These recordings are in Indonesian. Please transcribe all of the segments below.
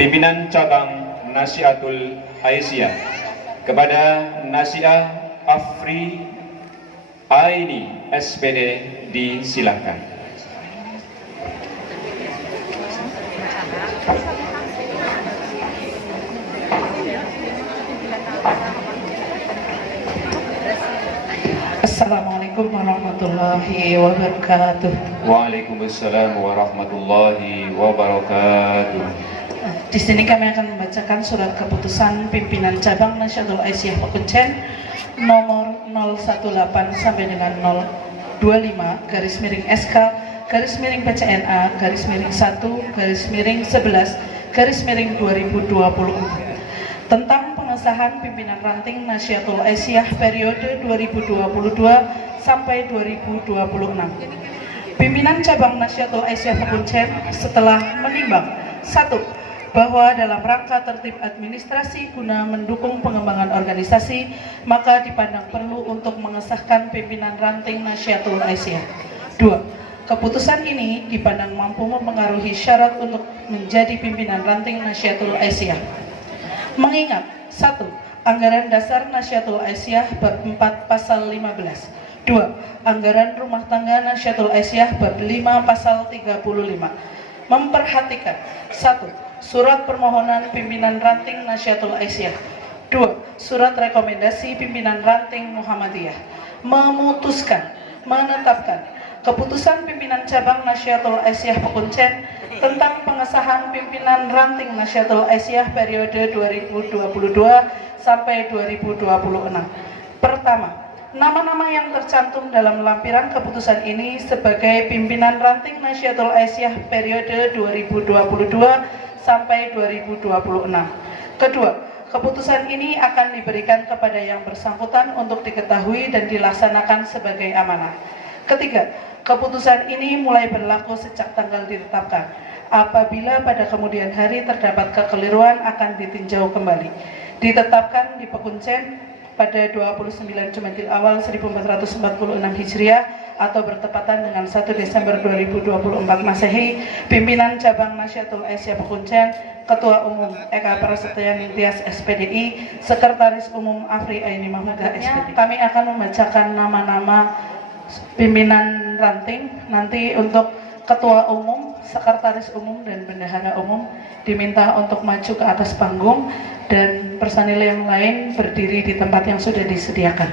Pimpinan Cabang Nasihatul Aisyah kepada Nasiah Afri Aini SPD disilahkan. Assalamualaikum warahmatullahi wabarakatuh. Waalaikumsalam warahmatullahi wabarakatuh. Di sini kami akan membacakan surat keputusan pimpinan cabang Nasihatul Aisyah Pekuncen nomor 018 sampai dengan 025 garis miring SK garis miring PCNA garis miring 1 garis miring 11 garis miring 2020 tentang pengesahan pimpinan ranting Nasihatul Aisyah periode 2022 sampai 2026. Pimpinan cabang Nasihatul Aisyah Pekuncen setelah menimbang 1. Bahwa dalam rangka tertib administrasi guna mendukung pengembangan organisasi, maka dipandang perlu untuk mengesahkan pimpinan ranting Nasihatul Aisyah. 2. Keputusan ini dipandang mampu mempengaruhi syarat untuk menjadi pimpinan ranting Nasihatul Aisyah. Mengingat 1. Anggaran dasar Nasihatul Aisyah bab 4 pasal 15. 2. Anggaran rumah tangga Nasihatul Aisyah bab 5 pasal 35. Memperhatikan 1. Surat permohonan pimpinan ranting Nasihatul Aisyah. 2. Surat rekomendasi pimpinan ranting Muhammadiyah. Memutuskan, menetapkan keputusan pimpinan cabang Nasihatul Aisyah Pekuncen tentang pengesahan pimpinan ranting Nasihatul Aisyah periode 2022 sampai 2026. Pertama, nama-nama yang tercantum dalam lampiran keputusan ini sebagai pimpinan ranting Nasihatul Aisyah periode 2022 sampai 2026. Kedua, keputusan ini akan diberikan kepada yang bersangkutan untuk diketahui dan dilaksanakan sebagai amanah. Ketiga, keputusan ini mulai berlaku sejak tanggal ditetapkan. Apabila pada kemudian hari terdapat kekeliruan akan ditinjau kembali. Ditetapkan di Pekuncen pada 29 Jumadil Awal 1446 Hijriah atau bertepatan dengan 1 Desember 2024 Masehi, pimpinan cabang Nasihatul Aisyah Pekuncen, Ketua Umum Eka Prasetya Ningtyas SPDI, Sekretaris Umum Afri Aini Mahmudah SPDI. Kami akan membacakan nama-nama pimpinan ranting. Nanti untuk Ketua Umum, Sekretaris Umum, dan Bendahara Umum diminta untuk maju ke atas panggung dan personil yang lain berdiri di tempat yang sudah disediakan.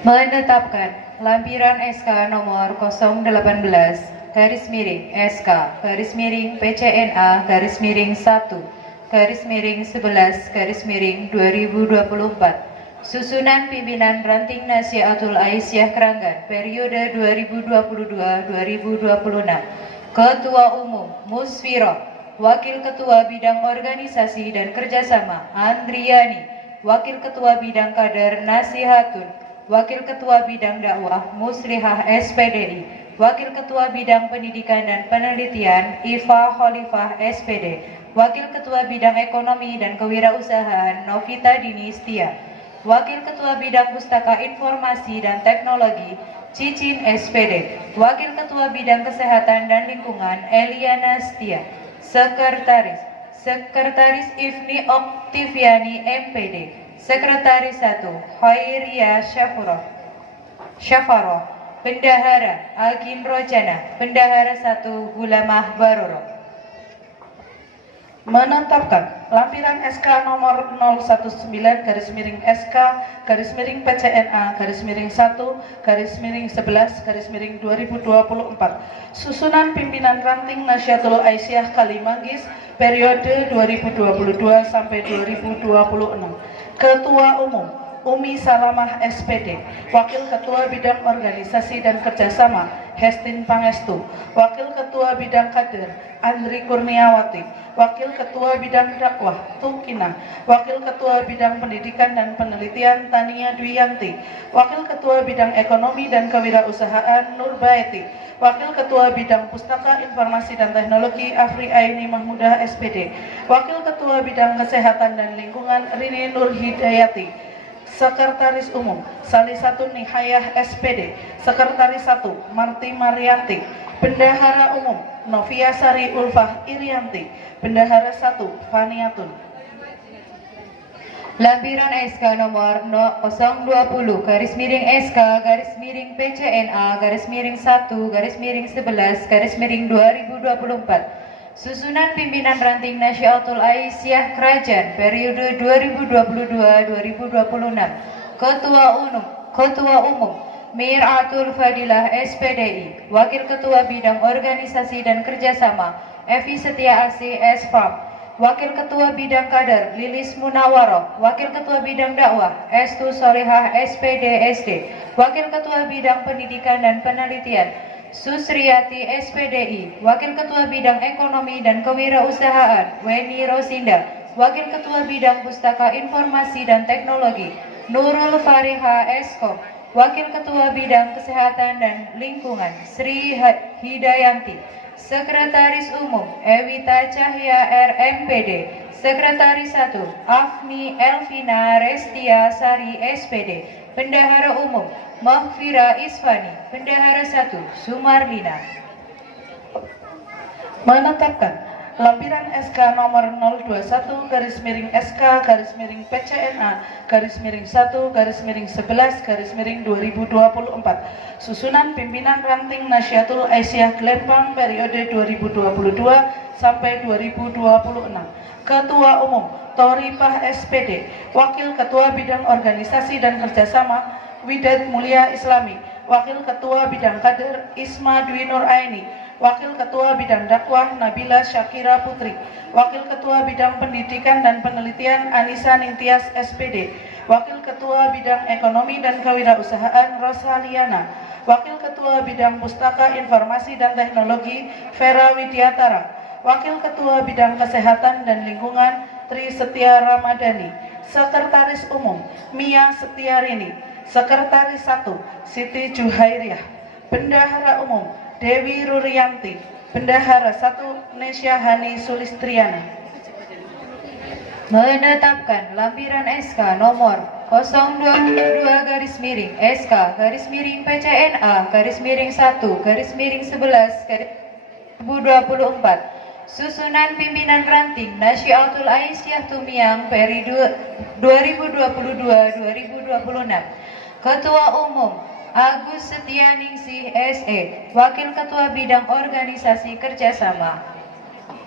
Menetapkan lampiran SK nomor 018 garis miring SK garis miring PCNA garis miring 1 garis miring 11 garis miring 2024 susunan pimpinan ranting Nasihatul Aisyah Keranggan periode 2022-2026. Ketua Umum Musfiroh, Wakil Ketua Bidang Organisasi dan Kerjasama Andriani, Wakil Ketua Bidang Kader Nasihatun, Wakil Ketua Bidang Dakwah Muslihah SPDI, Wakil Ketua Bidang Pendidikan dan Penelitian Iva Khalifah SPD, Wakil Ketua Bidang Ekonomi dan Kewirausahaan Novita Dini Setia, Wakil Ketua Bidang Pustaka Informasi dan Teknologi Cicin SPD, Wakil Ketua Bidang Kesehatan dan Lingkungan Eliana Setia, Sekretaris Ifni Oktiviani MPD, Sekretaris 1 Khairia Syafaroh, Bendahara Agin Rojana, Bendahara 1 Gulamah Baroro. Menetapkan lampiran SK nomor 019 garis miring SK garis miring PCNA garis miring 1 garis miring 11 garis miring 2024 susunan pimpinan ranting Nasihatul Aisyah Kalimanggis periode 2022 sampai 2026. Ketua Umum Umi Salamah SPD, Wakil Ketua Bidang Organisasi dan Kerjasama Hestin Pangestu, Wakil Ketua Bidang Kader Andri Kurniawati, Wakil Ketua Bidang Dakwah Tukina, Wakil Ketua Bidang Pendidikan dan Penelitian Tania Dwiyanti, Wakil Ketua Bidang Ekonomi dan Kewirausahaan Nur Baiti, Wakil Ketua Bidang Pustaka Informasi dan Teknologi Afri Aini Mahmudah SPD, Wakil Ketua Bidang Kesehatan dan Lingkungan Rini Nur Hidayati, Sekretaris Umum Salisatun Nihayah SPD, Sekretaris 1 Marti Marianti, Bendahara Umum Novia Sari Ulfah Irianti, Bendahara 1 Faniatun. Lampiran SK nomor 020 garis miring SK garis miring PCNA garis miring 1 garis miring 11 garis miring 2024. Susunan pimpinan ranting Nasyaatul Aisyah Kerajaan periode 2022-2026. Ketua Umum Mir'atul Fadilah SPDI, Wakil Ketua Bidang Organisasi dan Kerjasama Evi Setia AC SFAM, Wakil Ketua Bidang Kader Lilis Munawaroh, Wakil Ketua Bidang Dakwah Estu Solihah SPD SD, Wakil Ketua Bidang Pendidikan dan Penelitian Susriyati SPDI, Wakil Ketua Bidang Ekonomi dan Kewirausahaan Weni Rosinda, Wakil Ketua Bidang Pustaka Informasi dan Teknologi Nurul Fariha Eskom, Wakil Ketua Bidang Kesehatan dan Lingkungan Sri Hidayanti, Sekretaris Umum Ewita Cahya RMPD, Sekretaris 1 Afni Elvina Restia Sari SPD, Bendahara Umum Mahfira Isfani, Bendahara 1 Sumarlina. Menetapkan lampiran SK nomor 021 garis miring SK garis miring PCNA garis miring 1 garis miring 11 garis miring 2024. Susunan pimpinan ranting Nasyaatul Aisyah Gelembang periode 2022 sampai 2026. Ketua Umum Toripah SPD, Wakil Ketua Bidang Organisasi dan Kerjasama Widat Mulia Islami, Wakil Ketua Bidang Kader Isma Dwi Nur Aini, Wakil Ketua Bidang Dakwah Nabila Syakira Putri, Wakil Ketua Bidang Pendidikan dan Penelitian Anissa Ningtyas SPD, Wakil Ketua Bidang Ekonomi dan Kewirausahaan Rosaliana, Wakil Ketua Bidang Pustaka Informasi dan Teknologi Vera Widiatara, Wakil Ketua Bidang Kesehatan dan Lingkungan Tri Setia Ramadhani, Sekretaris Umum Mia Setiarini, Sekretaris 1 Siti Juhairiah, Bendahara Umum Dewi Rurianti, Bendahara 1 Nesya Hani Sulistriana. Menetapkan lampiran SK nomor 022 garis miring SK garis miring PCNA garis miring 1 garis miring 11 garis 2024. Susunan pimpinan ranting Nasyaatul Aisyah Tumiang periode 2022-2026. Ketua Umum Agus Setianingsih SE, Wakil Ketua Bidang Organisasi Kerjasama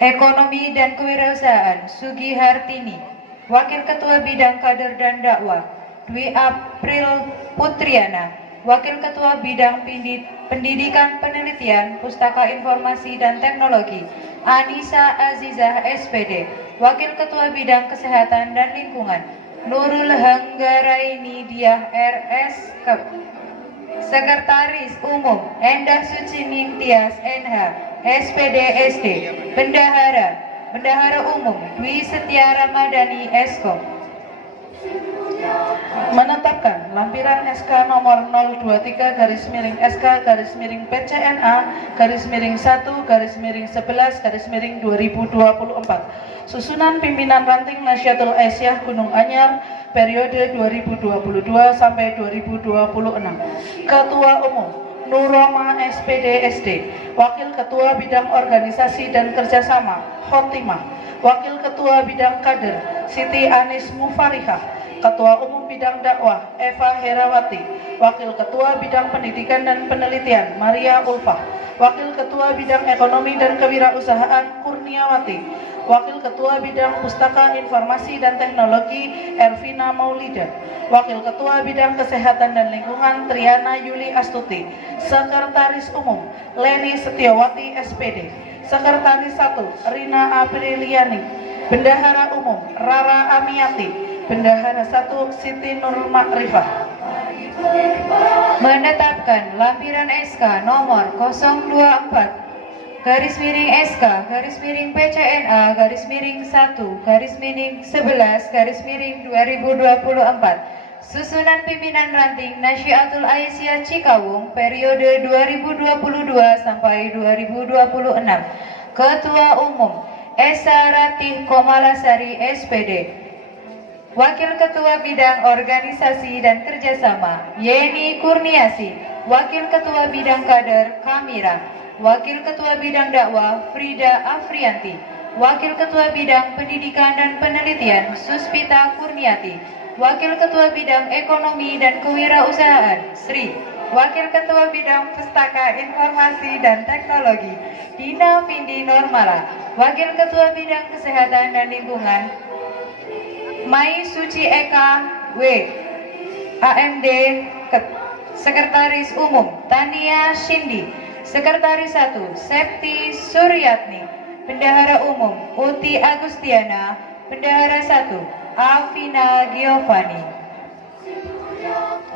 Ekonomi dan Kewirausahaan Sugi Hartini, Wakil Ketua Bidang Kader dan Dakwah Dwi April Putriana, Wakil Ketua Bidang Pendidikan Penelitian Pustaka Informasi dan Teknologi Anissa Azizah SPD, Wakil Ketua Bidang Kesehatan dan Lingkungan Nurul Hanggaraini Diah RS, Sekretaris Umum Endah Suci Ningtyas NH SPD SD, Bendahara Umum Dwi Setia Ramadhani Eskom. Menetapkan lampiran SK nomor 023 garis miring SK garis miring PCNA garis miring 1 garis miring 11 garis miring 2024. Susunan pimpinan ranting Nasyaatul Aisyah Gunung Anyar periode 2022 sampai 2026. Ketua Umum Nuroma SPD SD, Wakil Ketua Bidang Organisasi dan Kerjasama Khotimah, Wakil Ketua Bidang Kader Siti Anis Mufarihah, Ketua Umum Bidang Dakwah Eva Herawati, Wakil Ketua Bidang Pendidikan dan Penelitian Maria Ulfah, Wakil Ketua Bidang Ekonomi dan Kewirausahaan Kurniawati, Wakil Ketua Bidang Pustaka Informasi dan Teknologi Ervina Maulida, Wakil Ketua Bidang Kesehatan dan Lingkungan Triana Yuli Astuti, Sekretaris Umum Leni Setiawati SPD, Sekretaris 1 Rina Apriliani, Bendahara Umum Rara Amiati, Bendahara 1 Siti Nur Makrifah. Menetapkan lampiran SK nomor 024 garis miring SK garis miring PCNA garis miring 1 garis miring 11 garis miring 2024. Susunan pimpinan ranting Nasyaatul Aisyah Cikawung periode 2022 sampai 2026. Ketua Umum Esa Ratih Komalasari SPD, Wakil Ketua Bidang Organisasi dan Kerjasama Yeni Kurniasi, Wakil Ketua Bidang Kader Kamira, Wakil Ketua Bidang Dakwah Frida Afrianti, Wakil Ketua Bidang Pendidikan dan Penelitian Suspita Kurniati, Wakil Ketua Bidang Ekonomi dan Kewirausahaan Sri, Wakil Ketua Bidang Pustaka Informasi dan Teknologi Dina Vindi Normala, Wakil Ketua Bidang Kesehatan dan Lingkungan Mai Suci Eka W, AMD Sekretaris Umum Tania Shindi, Sekretaris 1 Septi Suryatni, Bendahara Umum Uti Agustiana, Bendahara 1 Alvina Giovanni.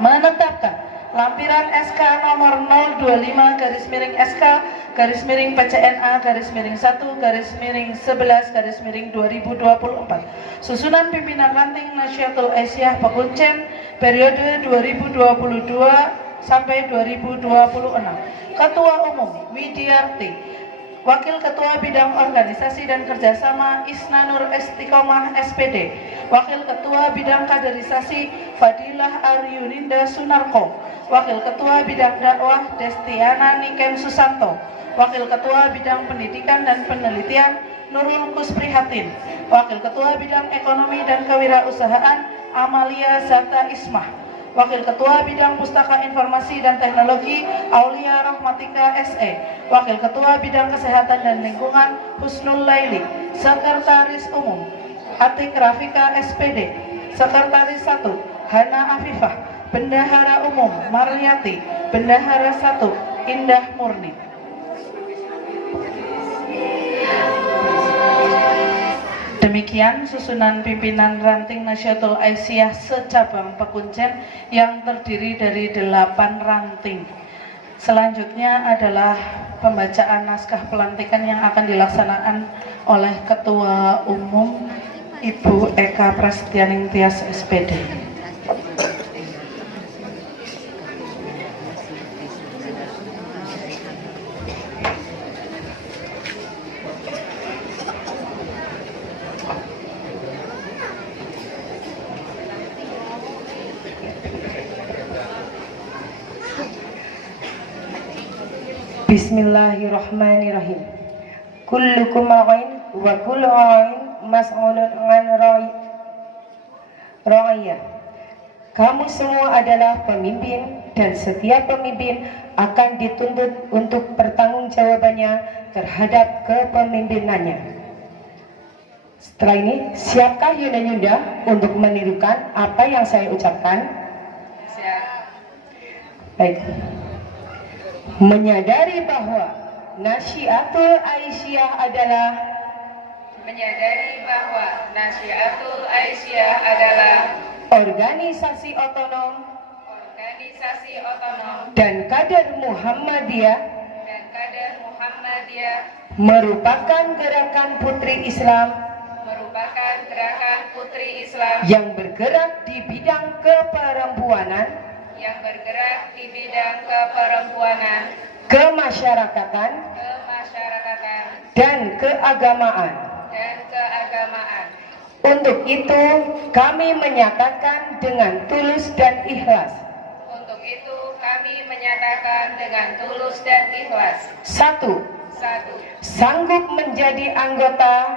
Menetapkan lampiran SK nomor 025-SK/SK/1/11/2024 susunan pimpinan ranting Nahdlatul Aisyah Pekuncen periode 2022 sampai 2026. Ketua Umum Widiarti, Wakil Ketua Bidang Organisasi dan Kerjasama Isnanur Istiqomah SPD, Wakil Ketua Bidang Kaderisasi Fadilah Aryuninda Sunarko, Wakil Ketua Bidang Dakwah Destiana Niken Susanto, Wakil Ketua Bidang Pendidikan dan Penelitian Nurul Kusprihatin, Wakil Ketua Bidang Ekonomi dan Kewirausahaan Amalia Zata Ismah, Wakil Ketua Bidang Pustaka Informasi dan Teknologi Aulia Rahmatika SE, Wakil Ketua Bidang Kesehatan dan Lingkungan Husnul Laili, Sekretaris Umum Atik Rafika SPD, Sekretaris 1 Hana Afifah, Bendahara Umum Maryati, Bendahara 1 Indah Murni. Demikian susunan pimpinan ranting Nahdlatul Aisyah secabang Pekuncen yang terdiri dari 8 ranting. Selanjutnya adalah pembacaan naskah pelantikan yang akan dilaksanakan oleh Ketua Umum Ibu Eka Prasetyaning Tias SPD. Bismillahirrahmanirrahim. Kullukum a'in wa kullu a'in mas'ulun 'an ra'iyah. Kamu semua adalah pemimpin dan setiap pemimpin akan dituntut untuk pertanggungjawabannya terhadap kepemimpinannya. Setelah ini, siapkah Yunda Yunda untuk menirukan apa yang saya ucapkan? Siap. Baik. Menyadari bahwa Nahdlatul Aisyah adalah organisasi otonom dan kader Muhammadiyah merupakan gerakan putri Islam yang bergerak di bidang keperempuanan, kemasyarakatan, dan keagamaan. Untuk itu, kami menyatakan dengan tulus dan ikhlas. Satu, sanggup menjadi anggota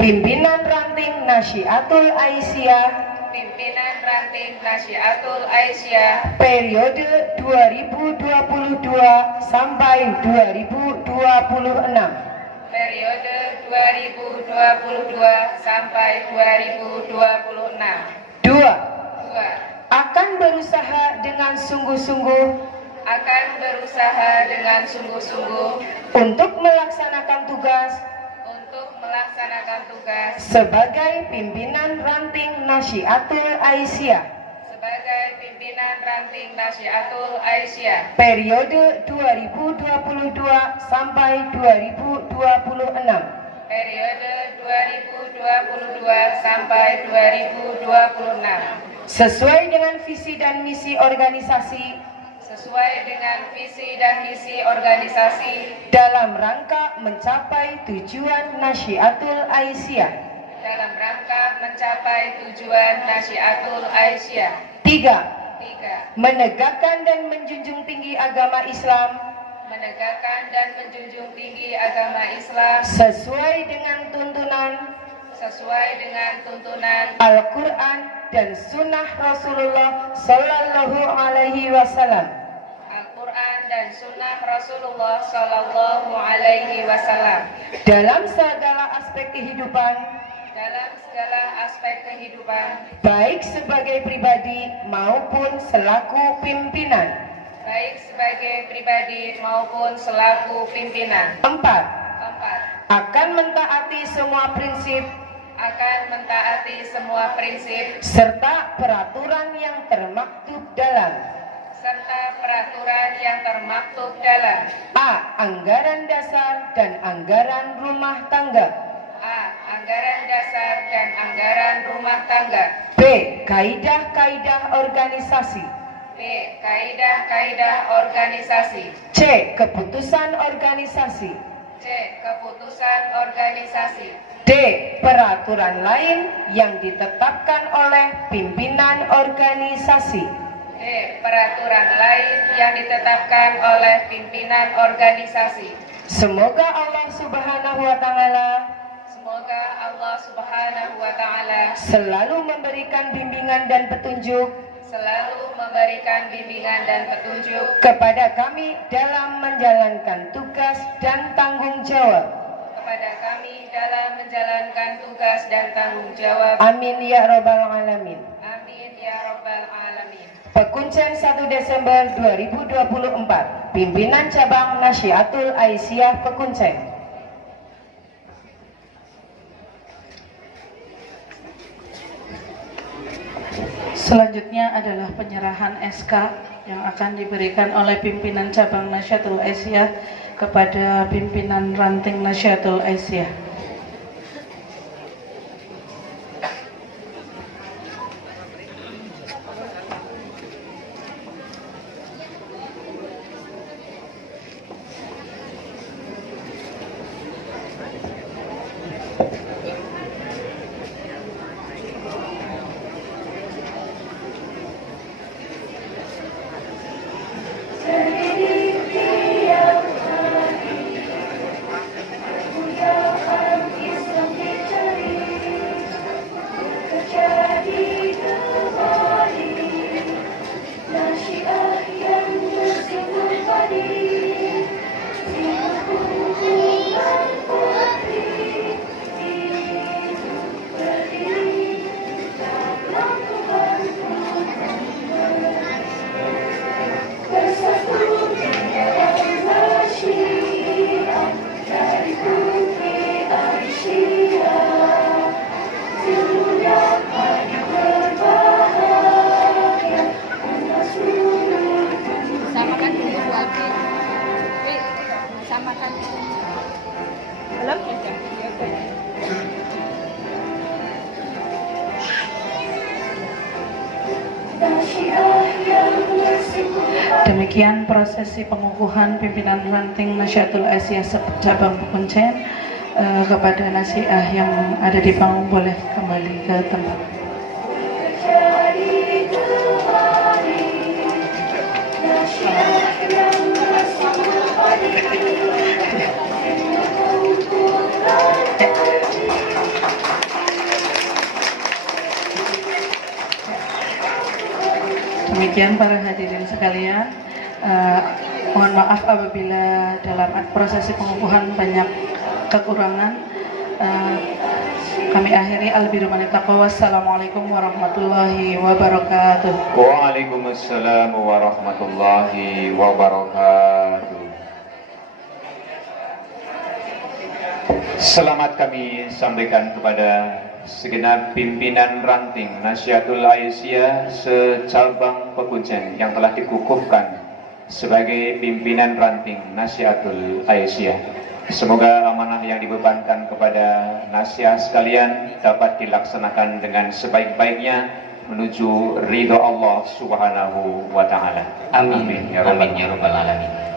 pimpinan ranting Nahdlatul Aisyah periode 2022 sampai 2026. Dua, akan berusaha dengan sungguh-sungguh untuk melaksanakan tugas sebagai pimpinan ranting Nahdlatul Aisyah periode 2022 sampai 2026. Sesuai dengan visi dan misi organisasi dalam rangka mencapai tujuan Nahdlatul Aisyah dalam rangka mencapai tujuan Nasiatul Aisyah. 3. Menegakkan dan menjunjung tinggi agama Islam Menegakkan dan menjunjung tinggi agama Islam sesuai dengan tuntunan Al-Quran dan Sunnah Rasulullah Sallallahu Alaihi Wasallam. Al-Quran dan Sunnah Rasulullah Sallallahu Alaihi Wasallam Dalam segala aspek kehidupan, baik sebagai pribadi maupun selaku pimpinan. 4. Akan mentaati semua prinsip serta peraturan yang termaktub dalam A. Anggaran dasar dan anggaran rumah tangga. B. Kaidah-kaidah organisasi. C. Keputusan organisasi. D. Peraturan lain yang ditetapkan oleh pimpinan organisasi. Semoga Allah Subhanahu wa Ta'ala selalu memberikan bimbingan dan petunjuk kepada kami dalam menjalankan tugas dan tanggung jawab. Amin ya rabbal alamin. Pekuncen 1 Desember 2024, Pimpinan Cabang Nasiatul Aisyah Pekuncen. Selanjutnya adalah penyerahan SK yang akan diberikan oleh pimpinan cabang Nasiatul Aisyah kepada pimpinan ranting Nasiatul Aisyah. Demikian prosesi pengukuhan pimpinan ranting Nasiatul Aisyah cabang Pekuncen. Kepada nasiah yang ada di panggung boleh kembali ke tempat. Demikian para hadirin sekalian, mohon maaf apabila dalam prosesi pengukuhan banyak kekurangan. Kami akhiri al-birrumanitaqwa. Wassalamualaikum warahmatullahi wabarakatuh. Waalaikumsalam warahmatullahi wabarakatuh. Selamat kami sampaikan kepada segenap pimpinan ranting Nasiatul Aisyah secabang Pekuncen yang telah dikukuhkan sebagai pimpinan ranting Nasiatul Aisyah. Semoga amanah yang dibebankan kepada nasiah sekalian dapat dilaksanakan dengan sebaik-baiknya menuju ridha Allah Subhanahu wa Ta'ala. Amin ya rabbal alamin.